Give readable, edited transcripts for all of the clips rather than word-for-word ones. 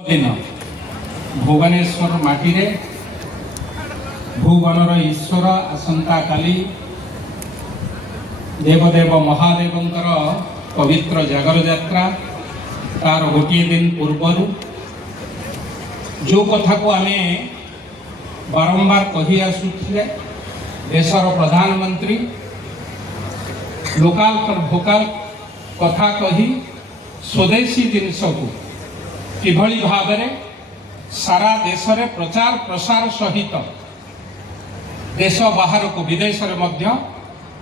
दिन भुवनेश्वर माटी रे भुवनर ईश्वर आसंता काली देवदेव महादेवंकर पवित्र जागर यात्रा तार गोटे दिन पूर्वर जो कथा को आमे बारंबार कही आसुथिले देशर प्रधानमंत्री लोकाल पर भोकाल कथा कही स्वदेशी जिनस को किभली भाव सारा देश रे प्रचार प्रसार सहित देश बाहर को विदेश रे मध्य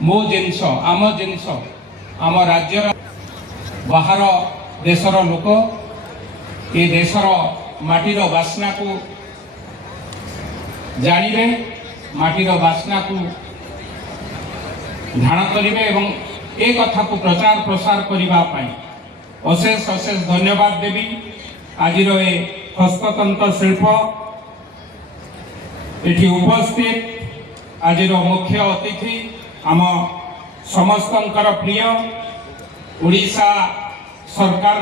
मो जिनस आम राज्यर बाहर देशर लोक ये देशर माटीर बास्ना को जानिबे माटीर बास्ना को ध्यान करिबे एवं ए कथा को प्रचार प्रसार करिबा पाई अशेष अशेष धन्यवाद देवी। आज हस्ततंत्र शिल्प एठी उपस्थित आज मुख्य अतिथि आम समस्तंकर प्रिय ओडिशा सरकार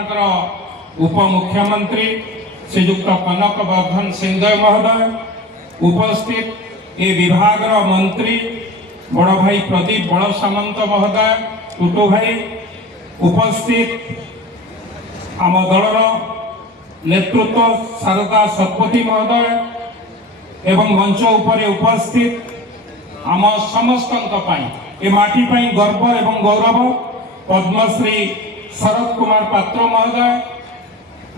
उपमुख्यमंत्री श्रीयुक्त कनक वर्धन सिंहदेव महोदय उपस्थित ए विभाग मंत्री बड़ भाई प्रदीप बड़ सामंत महोदय टुटू भाई उपस्थित आम दलर नेतृत्व शारदा शतपथी महोदय एवं मंच उपरे उपस्थित आम समस्त ए माटी पाई गर्व एवं गौरव पद्मश्री शरद कुमार पात्र महोदय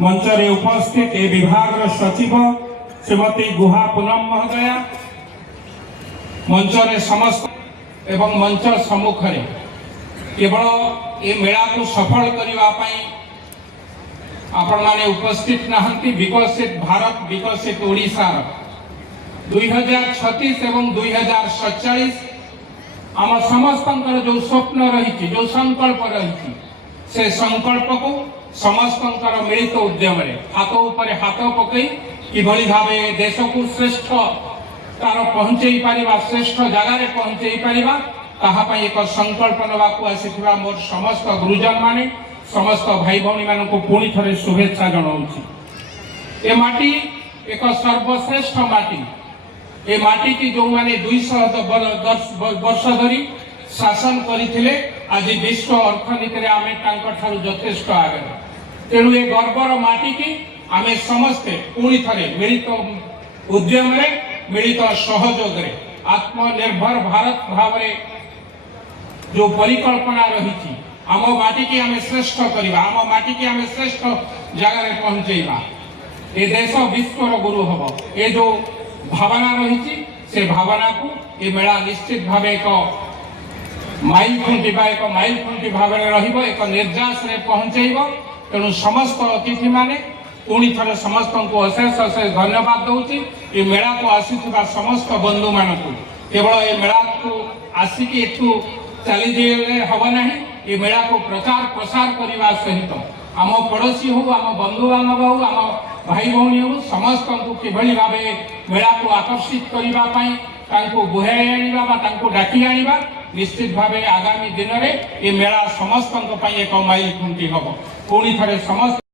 मंच रे उपस्थित ए विभाग सचिव श्रीमती गुहा पूनम महोदया मंच रे समस्त एवं मंच सम्मुख रे केवल ए मेला को सफल करबा पाई आपण माने उपस्थित नहंती विकसित भारत विकसित ओडिशा 2036 एवं 2047 आम समस्त जो स्वप्न रही जो संकल्प रही से संकल्प को समस्त मिलित उद्यम हाथ उपर हाथ पकई किभली भावे देश को श्रेष्ठ तार पहुंचई पारिबा श्रेष्ठ जगार पहुंचई पारिबा ताहा पई एक संकल्प नवा को आसीथिबा मोर समस्त गुरुजन माने समस्त भाई भौणी मान को पुणी थे शुभेच्छा जनाऊँ। ए माटी एक सर्वश्रेष्ठ माटी ए माटी की जो माने 200 वर्ष धरी शासन करथिले आज विश्व अर्थनीति रे आमे तांको ठारू यथेष्ट आगे तेणु ए गर्वर माटी की आमे समस्ते पुणी थे मिलित उद्यम रे मिलित सहयोग रे आत्मनिर्भर भारत भाव रे जो परिकल्पना रही आम माटी की आमे श्रेष्ठ करवा आम माटी की आमे श्रेष्ठ जगह पहुंचेबा ए देश विश्वर गुरु हम ए जो भावना रही से भावना को ये मेला निश्चित भाव एक माइल खुंटी भाव एक निर्यास पहुंचेब। तेणु समस्त अतिथि माने पुणी थे समस्त को अशेष अशेष धन्यवाद दूची ये मेला को आसीथिबा समस्त बंधु मान को केवल ये मेला को आसिकी एठू चली जाइए हम ना ये मेला को प्रचार प्रसार करने सहित आम पड़ोशी हो आम बंधु बांधव हो आम भाई भौणी हो समस्त को किभली भावे मेला को आकर्षित करने गुहाई आना डाकी आना निश्चित भावे आगामी दिन में ये मेला समस्त एक माइल खुंटी हम पुणी थे समस्त